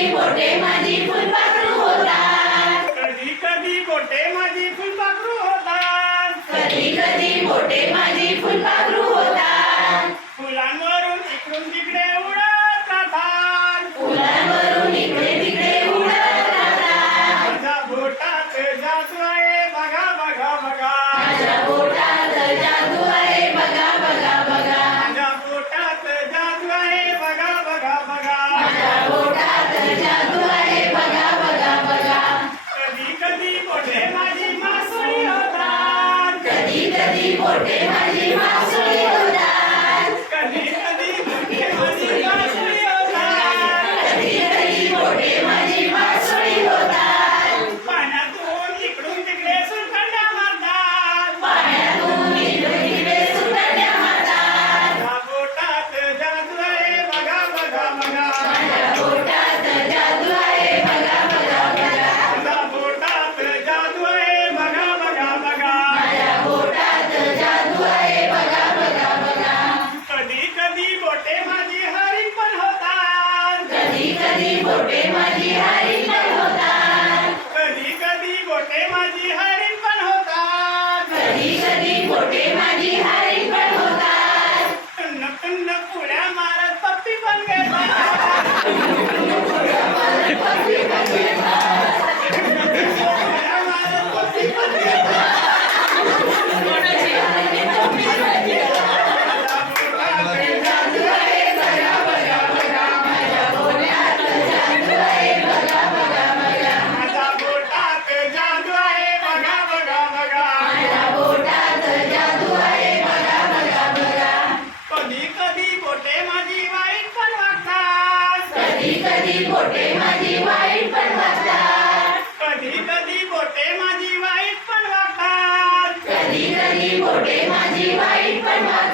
कधी गोटे माझी फुलपाखरू होतात? कधी कधी गोटे माझी फुलपाखरू होतात. कधी कधी गोटे माझी फुलपाखरू y porque nadie más कधी गोटे माझी हरीण पण होतात. कधी कधी माझी हरीण पण होतात. कधी कधी गोटे माझी हरीण कधी कधी बोटे माझी वाईट पण वागतात. कधी कधी बोटे माझी वाईट पण वागतात. कधी कधी बोटे माझी वाईट पण वागतात.